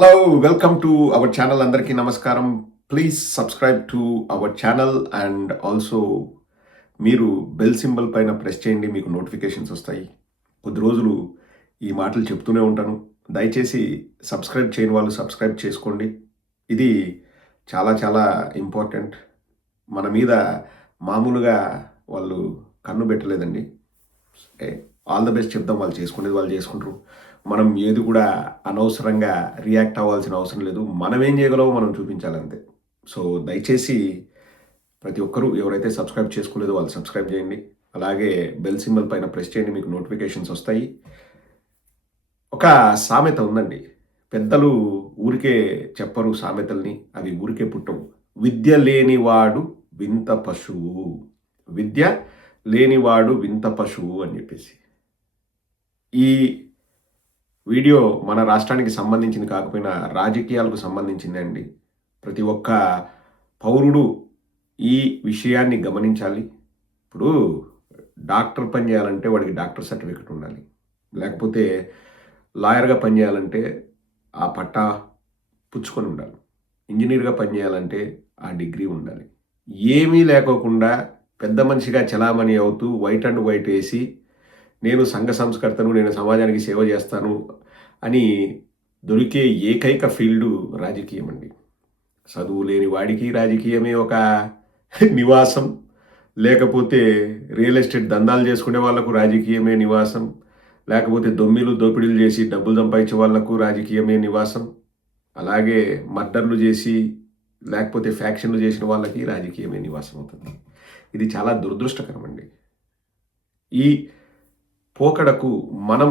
Hello welcome to our channel. అందరికీ నమస్కారం. Please subscribe to our channel and also మీరు bell symbol పైన press చేయండి, మీకు నోటిఫికేషన్స్ వస్తాయి. కొద్ది రోజులు ఈ మాటలు చెప్తూనే ఉంటాను. దయచేసి సబ్స్క్రైబ్ చేయని వాళ్ళు సబ్స్క్రైబ్ చేసుకోండి. ఇది చాలా చాలా ఇంపార్టెంట్. మన మీద మామూలుగా వాళ్ళు కన్ను పెట్టలేదండి. ఆల్ ద బెస్ట్ చెప్దాం, వాళ్ళు చేసుకునేది వాళ్ళు చేసుకుంటారు. మనం ఏది కూడా అనవసరంగా రియాక్ట్ అవ్వాల్సిన అవసరం లేదు. మనం ఏం చేయగలమో మనం చూపించాలంతే. సో దయచేసి ప్రతి ఒక్కరూ ఎవరైతే సబ్స్క్రైబ్ చేసుకోలేదో వాళ్ళు సబ్స్క్రైబ్ చేయండి. అలాగే బెల్ సింబల్ పైన ప్రెస్ చేయండి, మీకు నోటిఫికేషన్స్ వస్తాయి. ఒక సామెత ఉందండి, పెద్దలు ఊరికే చెప్పరు సామెతల్ని, అవి ఊరికే పుట్టవు. విద్య లేనివాడు వింత పశువు, విద్య లేనివాడు వింత పశువు అని చెప్పేసి. ఈ వీడియో మన రాష్ట్రానికి సంబంధించింది కాకపోయినా రాజకీయాలకు సంబంధించింది అండి. ప్రతి ఒక్క పౌరుడు ఈ విషయాన్ని గమనించాలి. ఇప్పుడు డాక్టర్ పని చేయాలంటే వాడికి డాక్టర్ సర్టిఫికెట్ ఉండాలి, లేకపోతే లాయర్గా పనిచేయాలంటే ఆ పట్టా పుచ్చుకొని ఉండాలి, ఇంజనీర్గా పనిచేయాలంటే ఆ డిగ్రీ ఉండాలి. ఏమీ లేకోకుండా పెద్ద మనిషిగా చలామణి అవుతూ వైట్ అండ్ వైట్ వేసి నేను సంఘ సంస్కర్తను, నేను సమాజానికి సేవ చేస్తాను అని దొరికే ఏకైక ఫీల్డు రాజకీయం అండి. చదువు లేని వాడికి రాజకీయమే ఒక నివాసం, లేకపోతే రియల్ ఎస్టేట్ దందాలు చేసుకునే వాళ్లకు రాజకీయమే నివాసం, లేకపోతే దోపిడీలు చేసి డబ్బులు సంపాదించే వాళ్లకు రాజకీయమే నివాసం, అలాగే మర్డర్లు చేసి లేకపోతే ఫ్యాక్షన్లు చేసిన వాళ్ళకి రాజకీయమే నివాసం అవుతుంది. ఇది చాలా దురదృష్టకరం అండి. ఈ పోకడకు మనం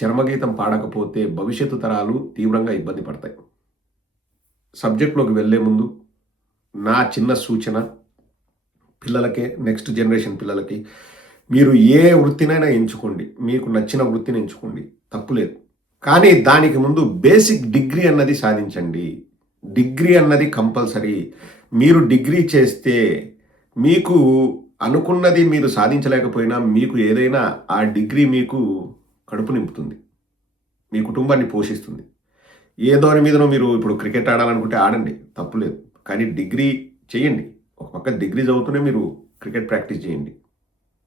చర్మగీతం పాడకపోతే భవిష్యత్తు తరాలు తీవ్రంగా ఇబ్బంది పడతాయి. సబ్జెక్ట్లోకి వెళ్ళే ముందు నా చిన్న సూచన పిల్లలకే, నెక్స్ట్ జనరేషన్ పిల్లలకి, మీరు ఏ వృత్తినైనా ఎంచుకోండి, మీకు నచ్చిన వృత్తిని ఎంచుకోండి, తప్పులేదు. కానీ దానికి ముందు బేసిక్ డిగ్రీ అన్నది సాధించండి. డిగ్రీ అన్నది కంపల్సరీ. మీరు డిగ్రీ చేస్తే మీకు అనుకున్నది మీరు సాధించలేకపోయినా మీకు ఏదైనా ఆ డిగ్రీ మీకు కడుపు నింపుతుంది, మీ కుటుంబాన్ని పోషిస్తుంది. ఏ దాని మీదనో మీరు ఇప్పుడు క్రికెట్ ఆడాలనుకుంటే ఆడండి, తప్పులేదు. కానీ డిగ్రీ చేయండి. ఒక పక్క డిగ్రీ చదువుతూనే మీరు క్రికెట్ ప్రాక్టీస్ చేయండి.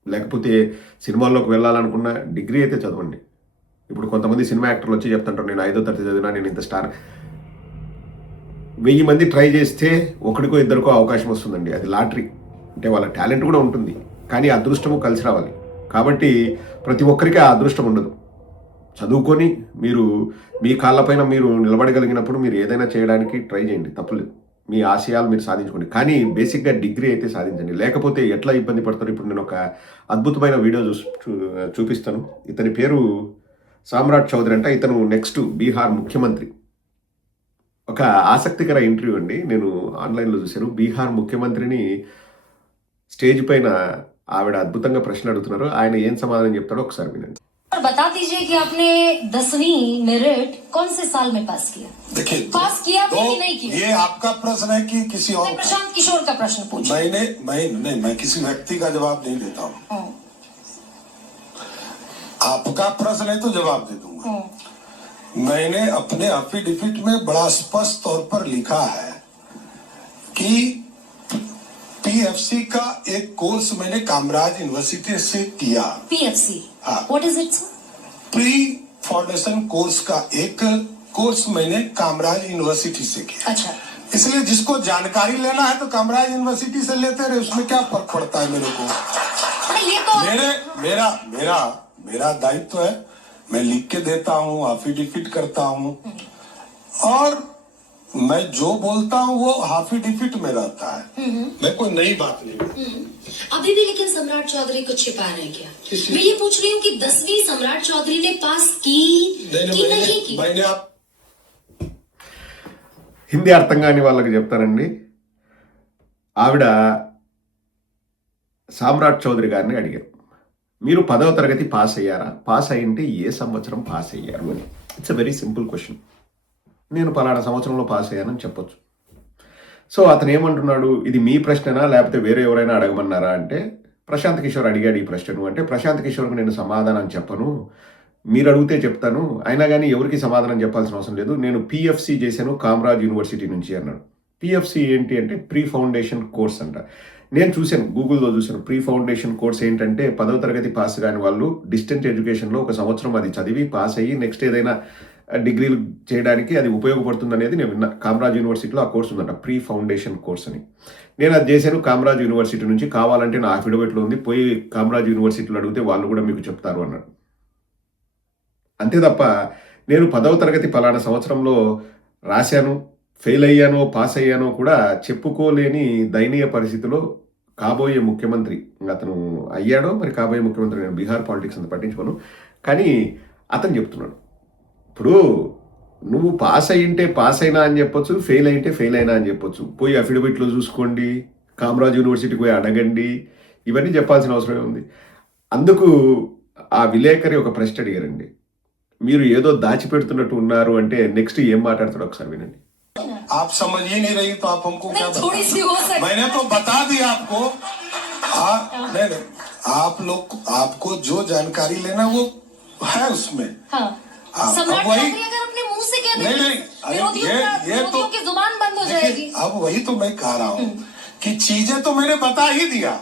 లేకపోతే సినిమాల్లోకి వెళ్ళాలనుకున్న డిగ్రీ అయితే చదవండి. ఇప్పుడు కొంతమంది సినిమా యాక్టర్లు వచ్చి చెప్తుంటారు, నేను 5వ తరగతి చదివినా, నేను ఇంత స్టార్. 1000 మంది ట్రై చేస్తే ఒకడికో ఇద్దరికో అవకాశం వస్తుందండి. అది లాటరీ. అంటే వాళ్ళ టాలెంట్ కూడా ఉంటుంది, కానీ అదృష్టము కలిసి రావాలి. కాబట్టి ప్రతి ఒక్కరికి ఆ అదృష్టం ఉండదు. చదువుకొని మీరు మీ కాళ్ళపైన మీరు నిలబడగలిగినప్పుడు మీరు ఏదైనా చేయడానికి ట్రై చేయండి, తప్పులేదు. మీ ఆశయాలు మీరు సాధించుకోండి, కానీ బేసిక్గా డిగ్రీ అయితే సాధించండి. లేకపోతే ఎట్లా ఇబ్బంది పడతారు. ఇప్పుడు నేను ఒక అద్భుతమైన వీడియో చూపిస్తాను. ఇతని పేరు సామ్రాట్ చౌదరి అంట. ఇతను నెక్స్ట్ బీహార్ ముఖ్యమంత్రి. ఒక ఆసక్తికర ఇంటర్వ్యూ అండి, నేను ఆన్లైన్లో చూశాను. బీహార్ ముఖ్యమంత్రిని స్టేజ్ పైన ఆవిడ అద్భుతంగా ప్రశ్నలు అడుగుతున్నారు. ఆయన ఏం సమాధానం చెప్తాడో ఒకసారి వినండి. बता दीजिए कि आपने 10वीं मेरिट कौन से साल में पास किया? देखिए, पास किया भी कि नहीं किया? ये आपका प्रश्न है कि किसी और का? प्रशांत किशोर का प्रश्न पूछिए। मैं किसी व्यक्ति का जवाब नहीं देता हूँ। आपका प्रश्न है तो जवाब दे दूंगा। मैंने अपने एफिडेविट में बड़ा स्पष्ट तौर पर लिखा है कि पीएफसी का एक कोर्स मैंने कामराज यूनिवर्सिटी से किया। पीएफसी, हाँ, what is it? Pre foundation course का एक कोर्स मैंने कामराज यूनिवर्सिटी से किया। अच्छा, इसलिए जिसको जानकारी लेना है तो कामराज यूनिवर्सिटी से लेते रहे, उसमें क्या फर्क पड़ता है मेरे को। ये तो मेरा मेरा मेरा दायित्व है, मैं लिख के देता हूँ, एफिडेविट करता हूँ, और मैं जो बोलता हूँ वो एफिडेविट में रहता है। मैं कोई नई बात नहीं बोलता। अभी भी लेकिन सम्राट चौधरी कुछ छिपा रहे हैं क्या? किसी- मैं ये पूछ रही हूँ कि 10वीं सम्राट चौधरी ने पास की कि नहीं की? मैंने आप హిందీ అర్థం కాని వాళ్ళకి చెప్తానండి. ఆవిడ సామ్రాట్ చౌదరి గారిని అడిగారు, మీరు 10వ తరగతి పాస్ అయ్యారా? పాస్ అయ్యింటే ఏ సంవత్సరం పాస్ అయ్యారు అని. It's a very simple question. నేను పలానా సంవత్సరంలో పాస్ అయ్యానని చెప్పొచ్చు. సో అతను ఏమంటున్నాడు, ఇది మీ ప్రశ్ననా లేకపోతే వేరే ఎవరైనా అడగమన్నారా అంటే, ప్రశాంత్ కిషోర్ అడిగాడు ఈ ప్రశ్నను అంటే, ప్రశాంత్ కిషోర్కి నేను సమాధానం చెప్పను, మీరు అడిగితే చెప్తాను. అయినా గానీ ఎవరికీ సమాధానం చెప్పాల్సిన అవసరం లేదు. నేను పీఎఫ్‌సీ చేశాను కామరాజ్ యూనివర్సిటీ నుంచి అన్నాడు. పీఎఫ్‌సీ ఏంటి అంటే ప్రీ ఫౌండేషన్ కోర్స్ అంట. నేను చూశాను, గూగుల్‌లో చూశాను. ప్రీ ఫౌండేషన్ కోర్స్ ఏంటంటే 10వ తరగతి పాస్ కాని వాళ్ళు డిస్టెంట్ ఎడ్యుకేషన్‌లో ఒక సంవత్సరం అది చదివి పాస్ అయ్యి నెక్స్ట్ ఏదైనా డిగ్రీలు చేయడానికి అది ఉపయోగపడుతుందనేది నేను విన్నా. కామరాజ్ యూనివర్సిటీలో ఆ కోర్స్ ఉందంట, ప్రీ ఫౌండేషన్ కోర్స్ అని. నేను అది చేశాను కామరాజ్ యూనివర్సిటీ నుంచి. కావాలంటే నా అఫిడవిట్లో ఉంది, పోయి కామరాజ్ యూనివర్సిటీలో అడిగితే వాళ్ళు కూడా మీకు చెప్తారు అన్నాడు. అంతే తప్ప నేను 10వ తరగతి పలానా సంవత్సరంలో రాశాను, ఫెయిల్ అయ్యానో పాస్ అయ్యానో కూడా చెప్పుకోలేని దయనీయ పరిస్థితిలో కాబోయే ముఖ్యమంత్రి అతను అయ్యాడో మరి కాబోయే ముఖ్యమంత్రి, నేను బీహార్ పాలిటిక్స్ అంత పట్టించుకోను, కానీ అతను చెప్తున్నాడు. ఇప్పుడు నువ్వు పాస్ అయ్యింటే పాస్ అయినా అని చెప్పొచ్చు, ఫెయిల్ అయింటే ఫెయిల్ అయినా అని చెప్పొచ్చు. పోయి అఫిడవిట్లో చూసుకోండి, కామరాజ్ యూనివర్సిటీకి పోయి అడగండి, ఇవన్నీ చెప్పాల్సిన అవసరమే ఉంది. అందుకు ఆ విలేకరి ఒక ప్రశ్న అడిగారండి, మీరు ఏదో దాచిపెడుతున్నట్టు ఉన్నారు అంటే నెక్స్ట్ ఏం మాట్లాడతాడో ఒకసారి వినండి. आप समझ ही नहीं रही तो आप हमको क्या नहीं, थोड़ी सी हो सकती मैंने तो बता दिया आपको। नहीं, आप लोग आपको जो जानकारी लेना वो है उसमें। हाँ। अब सम्राट वही- चौधरी अगर अपने मुंह से कह नहीं, देंगे नहीं, अरे विरोधियों तो- की जुबान बंद हो देखिए, जाएगी। अब वही तो मैं कह रहा हूँ कि चीजें तो मैंने बता ही दिया।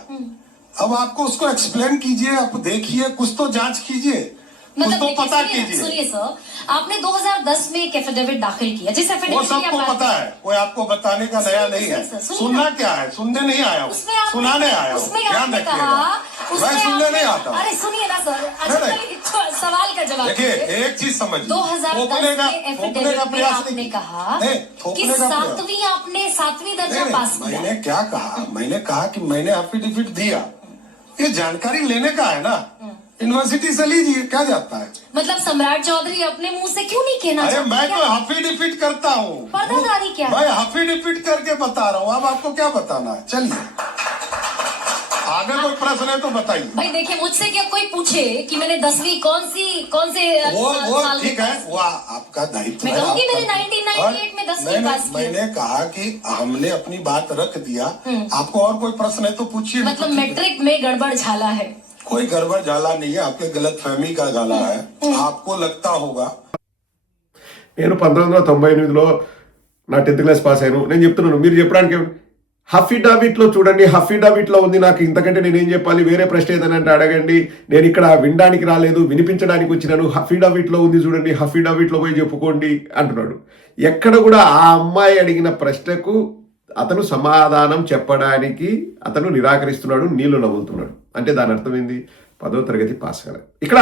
अब आपको उसको एक्सप्लेन कीजिए, आप देखिए, कुछ तो जांच कीजिए, कुछ तो देखिए, पता सुनिए कीजिए। सर, आपने 2010 में एक एफिडेविट दाखिल किया, जिस वो एफिडेविट की सबको आप पता है, कोई आपको बताने का नया नहीं है। सुनिए, सुनिए। सुनना क्या है, सुनने नहीं आया हूँ, उसमें आपने- सुनाने आया हूँ, उसमें ध्यान आपने रखिएगा। कहा, मैं उसमें सुनने आपने- नहीं आता हूँ। अरे सुनिए ना सर, अच्छा नहीं, चलिए, सवाल का जवाब देखिए, दीजिए। एक चीज समझिए, 2010 थोपने का में थोपने का एफिडेविट में प्रयास आपने नहीं कहा नहीं, कि थोपने का प्रयास आपने सातवीं दर्जा नहीं, पास किया। मैंने क्या कहा, मैंने कहा कि मैंने एफिडेविट दिया, ये जानकारी लेने का है ना, यूनिवर्सिटी से लीजिए, क्या जाता है। मतलब सम्राट चौधरी अपने मुंह से क्यों नहीं कहना अरे चाहते? मैं तो क्या? एफिडेविट करता हूँ, पर्दादारी क्या है? मैं एफिडेविट करके बता रहा हूँ, अब आपको क्या बताना है, चलिए आगे कोई प्रश्न है तो बताइए। भाई देखिए, मुझसे क्या कोई पूछे कि मैंने 10वीं कौन से वो साल में ठीक है, पास- वो आपका दायित्व मैं है, कहूंगी आप मैंने करते- 1998 में 10वीं मैंने- पास किया। मैंने कहा कि हमने अपनी बात रख दिया, आपको और कोई प्रश्न है तो पूछिए। मतलब मैट्रिक में गड़बड़ झाला है। कोई गड़बड़ झाला नहीं है, आपके गलत फहमी का झाला है, आपको लगता होगा। నేను 1998లో నా 10th క్లాస్ పాస్ అయ్యాను. నేను చెప్తున్నాను, మీరు చెప్పడానికి హఫిడావిట్లో చూడండి, హఫిడావిట్లో ఉంది. నాకు ఇంతకంటే నేనేం చెప్పాలి? వేరే ప్రశ్న ఏదైనా అంటే అడగండి. నేను ఇక్కడ వినడానికి రాలేదు, వినిపించడానికి వచ్చినాను. హఫిడావిట్లో ఉంది చూడండి, హఫిడావిట్లో పోయి చెప్పుకోండి అంటున్నాడు. ఎక్కడ కూడా ఆ అమ్మాయి అడిగిన ప్రశ్నకు అతను సమాధానం చెప్పడానికి అతను నిరాకరిస్తున్నాడు, నీళ్లు నవ్వుతున్నాడు. అంటే దాని అర్థం ఏంది? 10వ తరగతి పాస్ కాలేదు. ఇక్కడ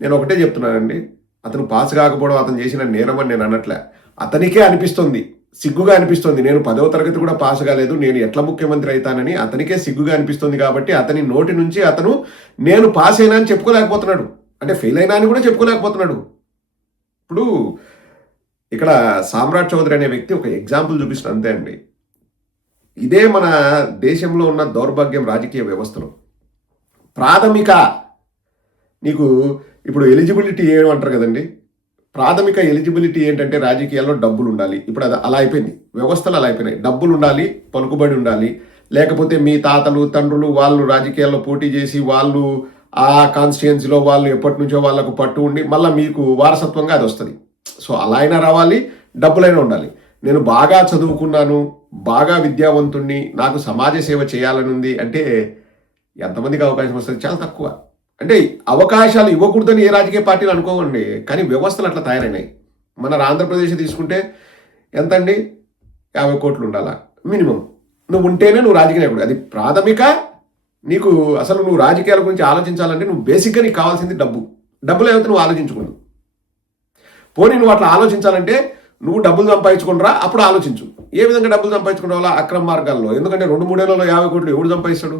నేను ఒకటే చెప్తున్నానండి, అతను పాస్ కాకపోవడం అతను చేసిన నేరం అని నేను అనట్లే. అతనికే అనిపిస్తుంది, సిగ్గుగా అనిపిస్తుంది, నేను 10వ తరగతి కూడా పాస్ కాలేదు, నేను ఎట్లా ముఖ్యమంత్రి అవుతానని అతనికే సిగ్గుగా అనిపిస్తుంది. కాబట్టి అతని నోటి నుంచి అతను నేను పాస్ అయినా అని చెప్పుకోలేకపోతున్నాడు, అంటే ఫెయిల్ అయినా అని కూడా చెప్పుకోలేకపోతున్నాడు. ఇప్పుడు ఇక్కడ సామ్రాట్ చౌదరి అనే వ్యక్తి ఒక ఎగ్జాంపుల్ చూపిస్తున్న అంతే అండి. ఇదే మన దేశంలో ఉన్న దౌర్భాగ్యం రాజకీయ వ్యవస్థలో. ప్రాథమిక నీకు ఇప్పుడు ఎలిజిబిలిటీ ఏమంటారు కదండి, ప్రాథమిక ఎలిజిబిలిటీ ఏంటంటే రాజకీయాల్లో డబ్బులు ఉండాలి. ఇప్పుడు అది అలా అయిపోయింది, వ్యవస్థలు అలా అయిపోయినాయి. డబ్బులు ఉండాలి, పలుకుబడి ఉండాలి, లేకపోతే మీ తాతలు తండ్రులు వాళ్ళు రాజకీయాల్లో పోటీ చేసి వాళ్ళు ఆ కాన్స్టిట్యుయెన్సీలో వాళ్ళు ఎప్పటి నుంచో వాళ్ళకు పట్టు ఉండి మళ్ళీ మీకు వారసత్వంగా అది వస్తుంది. సో అలా అయినా రావాలి, డబ్బులైనా ఉండాలి. నేను బాగా చదువుకున్నాను, బాగా విద్యావంతుణ్ణి, నాకు సమాజ సేవ చేయాలని ఉంది అంటే ఎంతమందికి అవకాశం వస్తుంది? చాలా తక్కువ. అంటే అవకాశాలు ఇవ్వకూడదని ఏ రాజకీయ పార్టీలు అనుకోకండి, కానీ వ్యవస్థలు అట్లా తయారైనాయి. మన ఆంధ్రప్రదేశ్ తీసుకుంటే ఎంతండి, 50 కోట్లు ఉండాలా మినిమం. నువ్వు ఉంటేనే నువ్వు రాజకీయ నాయకుడు. అది ప్రాథమిక. నీకు అసలు నువ్వు రాజకీయాల గురించి ఆలోచించాలంటే నువ్వు బేసిక్గా నీకు కావాల్సింది డబ్బు. డబ్బులు ఏమైతే నువ్వు ఆలోచించుకోను. పోనీ నువ్వు అట్లా ఆలోచించాలంటే నువ్వు డబ్బులు సంపాదించుకుంటారా, అప్పుడు ఆలోచించు. ఏ విధంగా డబ్బులు సంపాదించుకునే వాళ్ళ అక్రమ మార్గాల్లో. ఎందుకంటే 2-3 ఏళ్లలో 50 కోట్లు ఎవడు సంపాదిస్తాడు?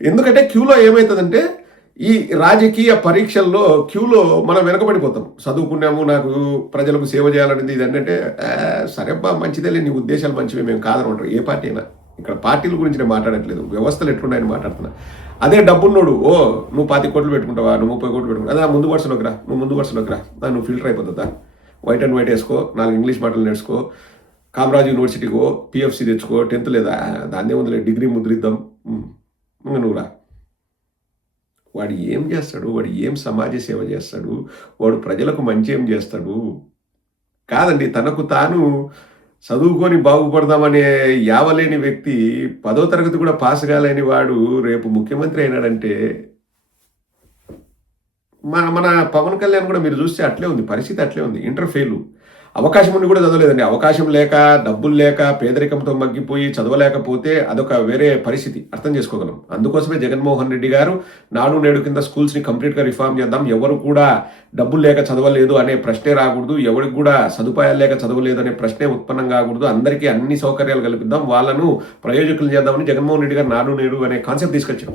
ఎందుకంటే క్యూలో ఏమవుతుందంటే ఈ రాజకీయ పరీక్షల్లో క్యూలో మనం వెనకబడిపోతాం. చదువుకున్నాము, నాకు ప్రజలకు సేవ చేయాలనేది ఇది అంటే సరేబ్బా మంచిదేలే, నీ ఉద్దేశాలు మంచివే, మేము కాదని ఉంటారు. ఏ పార్టీ అయినా. ఇక్కడ పార్టీల గురించి నేను మాట్లాడట్లేదు, వ్యవస్థలు ఎట్లున్నాయని మాట్లాడుతున్నా. అదే డబ్బున్నోడు, ఓ నువ్వు 20 కోట్లు పెట్టుకుంటావా, నువ్వు 30 కోట్లు పెట్టుకుంటా, అదే ముందు వరుసలోకి రా, నువ్వు ముందు వరుసలోకి రా, నువ్వు ఫిల్టర్ అయిపోతుందా, వైట్ అండ్ వైట్ వేసుకో, 4 ఇంగ్లీష్ మాటలు నేర్చుకో, కామరాజ్ యూనివర్సిటీకో పిఎఫ్సి తెచ్చుకో, 10th లేదా దాన్నే ముందులే డిగ్రీ ముద్రిద్దాం, నువ్వు రా. వాడు ఏం చేస్తాడు, వాడు ఏం సమాజ సేవ చేస్తాడు, వాడు ప్రజలకు మంచి ఏం చేస్తాడు? కాదండి, తనకు తాను చదువుకొని బాగుపడదామనే యావలేని వ్యక్తి 10వ తరగతి కూడా పాస్ కాలేని వాడు రేపు ముఖ్యమంత్రి అయినాడంటే మన పవన్ కళ్యాణ్ కూడా మీరు చూస్తే అట్లే ఉంది, పరిస్థితి అట్లే ఉంది. ఇంటర్ ఫెయిల్, అవకాశం ఉండి కూడా చదవలేదండి. అవకాశం లేక, డబ్బులు లేక, పేదరికంతో మగ్గిపోయి చదవలేకపోతే అదొక వేరే పరిస్థితి, అర్థం చేసుకోగలం. అందుకోసమే జగన్మోహన్ రెడ్డి గారు నాడు నేడు కింద స్కూల్స్ని కంప్లీట్గా రిఫార్మ్ చేద్దాం, ఎవరు కూడా డబ్బులు లేక చదవలేదు అనే ప్రశ్నే రాకూడదు, ఎవరికి కూడా సదుపాయాలు లేక చదవలేదు అనే ప్రశ్నే ఉత్పన్నం కాకూడదు, అందరికీ అన్ని సౌకర్యాలు కల్పిద్దాం, వాళ్ళను ప్రయోజకులు చేద్దామని జగన్మోహన్ రెడ్డి గారు నాడు నేడు అనే కాన్సెప్ట్ తీసుకొచ్చాం.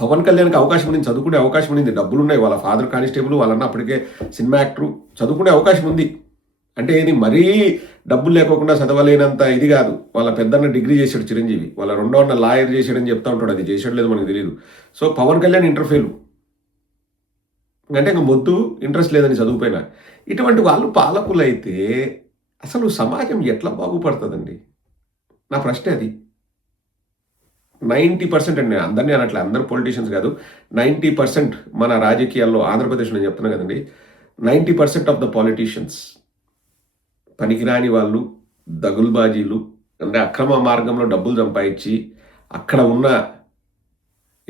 పవన్ కళ్యాణ్కి అవకాశం ఉంది, చదువుకునే అవకాశం ఉంది, డబ్బులు ఉన్నాయి, వాళ్ళ ఫాదర్ కానిస్టేబుల్, వాళ్ళన్న అప్పటికే సినిమా యాక్టరు, చదువుకునే అవకాశం ఉంది. అంటే ఇది మరీ డబ్బులు లేకోకుండా చదవలేనంత ఇది కాదు. వాళ్ళ పెద్దన్న డిగ్రీ చేశాడు చిరంజీవి, వాళ్ళ రెండో అన్న లాయర్ చేశాడని చెప్తా ఉంటాడు, అది చేసాడు లేదు మనకు తెలియదు. So Pawan Kalyan inter fail అంటే ఇంకా మొద్దు, ఇంట్రెస్ట్ లేదని చదువుపోయినా. ఇటువంటి వాళ్ళు పాలకులు అయితే అసలు సమాజం ఎట్లా బాగుపడుతుందండి? నా ప్రశ్న అది. 90% అండి, అందరినీ అనట్లే, అందరు పొలిటీషియన్స్ కాదు, 90% మన రాజకీయాల్లో, ఆంధ్రప్రదేశ్ నేను చెప్తున్నా కదండి, 90% ఆఫ్ ద పాలిటీషియన్స్ పనికిరాని వాళ్ళు, దగుల్బాజీలు, అంటే అక్రమ మార్గంలో డబ్బులు సంపాదించి అక్కడ ఉన్న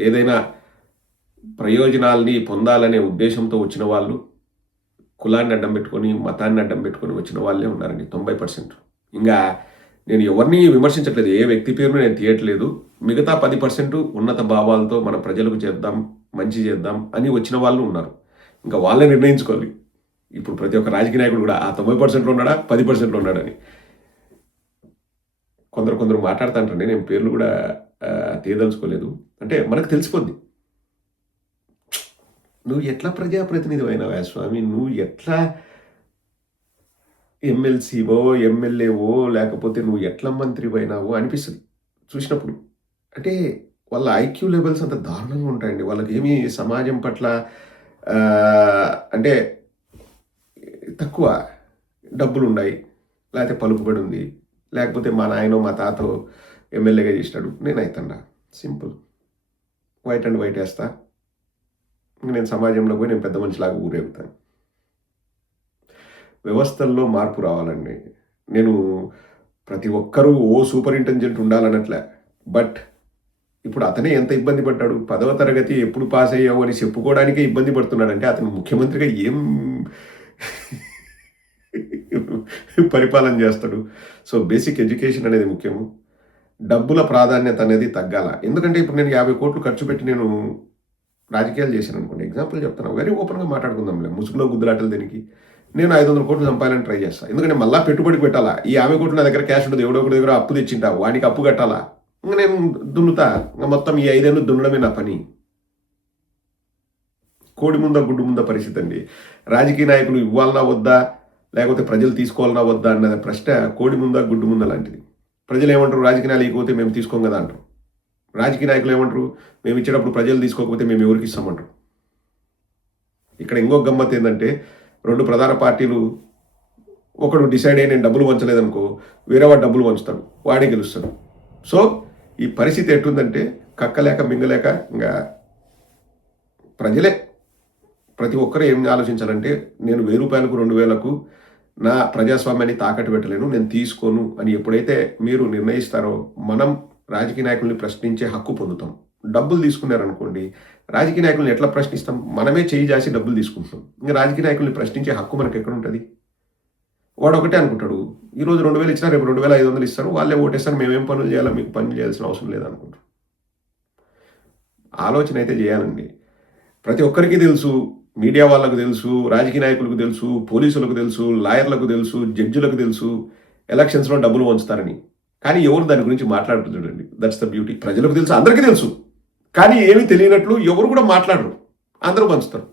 ఏదైనా ప్రయోజనాల్ని పొందాలనే ఉద్దేశంతో వచ్చిన వాళ్ళు, కులాన్ని అడ్డం పెట్టుకొని, మతాన్ని అడ్డం పెట్టుకొని వచ్చిన వాళ్ళే ఉన్నారండి 90%. ఇంకా నేను ఎవరిని విమర్శించట్లేదు, ఏ వ్యక్తి పేరును నేను తీయట్లేదు. మిగతా 10% ఉన్నత భావాలతో మన ప్రజలకు చేద్దాం, మంచి చేద్దాం అని వచ్చిన వాళ్ళు ఉన్నారు. ఇంకా వాళ్ళే నిర్ణయించుకోవాలి. ఇప్పుడు ప్రతి ఒక్క రాజకీయ నాయకుడు కూడా ఆ 90%లో ఉన్నాడా, 10%లో ఉన్నాడని. కొందరు మాట్లాడుతుంటండి, నేను పేర్లు కూడా తీయదలుచుకోలేదు. అంటే మనకు తెలిసిపోద్ది, నువ్వు ఎట్లా ప్రజాప్రతినిధి అయినావా స్వామి, నువ్వు ఎట్లా ఎమ్మెల్సీవో, ఎమ్మెల్యేవో, లేకపోతే నువ్వు ఎట్లా మంత్రి అయినావో అనిపిస్తుంది చూసినప్పుడు. అంటే వాళ్ళ ఐక్యూ లెవెల్స్ అంత దారుణంగా ఉంటాయండి. వాళ్ళకి ఏమీ సమాజం పట్ల అంటే తక్కువ, డబ్బులు ఉన్నాయి, లేకపోతే పలుకుబడి ఉంది, లేకపోతే మా నాయనో మా తాతో ఎమ్మెల్యేగా చేసినాడు, నేను అవుతాడా, సింపుల్, వైట్ అండ్ వైట్ వేస్తా, నేను సమాజంలో పోయి నేను పెద్ద మనిషిలాగా ఊరేగుతాను. వ్యవస్థల్లో మార్పు రావాలండి. నేను ప్రతి ఒక్కరూ సూపరింటెలిజెంట్ ఉండాలన్నట్లే, బట్ ఇప్పుడు అతనే ఎంత ఇబ్బంది పడ్డాడు, 10వ తరగతి ఎప్పుడు పాస్ అయ్యావు అని చెప్పుకోవడానికే ఇబ్బంది పడుతున్నాడంటే అతను ముఖ్యమంత్రిగా ఏం పరిపాలన చేస్తాడు? సో బేసిక్ ఎడ్యుకేషన్ అనేది ముఖ్యము. డబ్బుల ప్రాధాన్యత అనేది తగ్గాల. ఎందుకంటే ఇప్పుడు నేను 50 కోట్లు ఖర్చు పెట్టి నేను రాజకీయాలు చేశాను అనుకోండి, ఎగ్జాంపుల్ చెప్తాను, వెరీ ఓపెన్గా మాట్లాడుకుందాంలే, ముసుగులో గుద్దులాటలు దేనికి. నేను 500 కోట్లు సంపాదాలని ట్రై చేస్తాను, ఎందుకంటే మళ్ళీ పెట్టుబడికి పెట్టాలా. ఈ 50 కోట్లు నా దగ్గర క్యాష్ ఉంటుంది, ఎవడో ఒకటి దగ్గర అప్పు తెచ్చింటా, వాడికి అప్పు కట్టాలా, ఇంకా నేను దున్నుతా, ఇంకా మొత్తం ఈ 5 ఏళ్ళు దున్నడమే నా పని. కోడి ముందా గుడ్డు ముందా పరిస్థితి అండి. రాజకీయ నాయకులు ఇవ్వాలన్నా వద్దా, లేకపోతే ప్రజలు తీసుకోవాలన్నా వద్దా అన్నది ప్రశ్న కోడి ముందా గుడ్డు ముందా లాంటిది. ప్రజలు ఏమంటారు, రాజకీయ నాయకులు ఇవ్వకపోతే మేము తీసుకోం కదా అంటారు. రాజకీయ నాయకులు ఏమంటారు, మేము ఇచ్చేటప్పుడు ప్రజలు తీసుకోకపోతే మేము ఎవరికి ఇస్తామంటారు. ఇక్కడ ఇంకొక గమ్మత్ ఏంటంటే, 2 ప్రధాన పార్టీలు ఒకడు డిసైడ్ అయ్యి నేను డబ్బులు వంచలేదనుకో, వేరే వాడు డబ్బులు వంచుతాడు, వాడే గెలుస్తాడు. సో ఈ పరిస్థితి ఎట్టుందంటే, కక్కలేక మింగలేక ఇంకా ప్రజలే, ప్రతి ఒక్కరూ ఏం ఆలోచించాలంటే, నేను 1000 రూపాయలకు 2000కు నా ప్రజాస్వామ్యాన్ని తాకట్టు పెట్టలేను, నేను తీసుకోను అని ఎప్పుడైతే మీరు నిర్ణయిస్తారో, మనం రాజకీయ నాయకుల్ని ప్రశ్నించే హక్కు పొందుతాం. డబ్బులు తీసుకున్నారనుకోండి, రాజకీయ నాయకుల్ని ఎట్లా ప్రశ్నిస్తాం? మనమే చేయి జాసి డబ్బులు తీసుకుంటున్నాం. ఇంకా రాజకీయ నాయకుల్ని ప్రశ్నించే హక్కు మనకు ఎక్కడ ఉంటుంది? వాడు ఒకటే అనుకుంటాడు, ఈరోజు 2000 ఇచ్చినా రేపు 2500 ఇస్తారు, వాళ్ళే ఓటేస్తారు, మేమేం పనులు చేయాలా, మీకు పనులు చేయాల్సిన అవసరం లేదనుకుంటారు. ఆలోచన అయితే చేయాలండి. ప్రతి ఒక్కరికి తెలుసు, మీడియా వాళ్ళకు తెలుసు, రాజకీయ నాయకులకు తెలుసు, పోలీసులకు తెలుసు, లాయర్లకు తెలుసు, జడ్జిలకు తెలుసు, ఎలక్షన్స్లో డబ్బులు వంచుతారని. కానీ ఎవరు దాని గురించి మాట్లాడుతూ చూడండి, దట్స్ ద బ్యూటీ. ప్రజలకు తెలుసు, అందరికీ తెలుసు, కానీ ఏమీ తెలియనట్లు ఎవరు కూడా మాట్లాడరు, అందరూ పంచుతారు.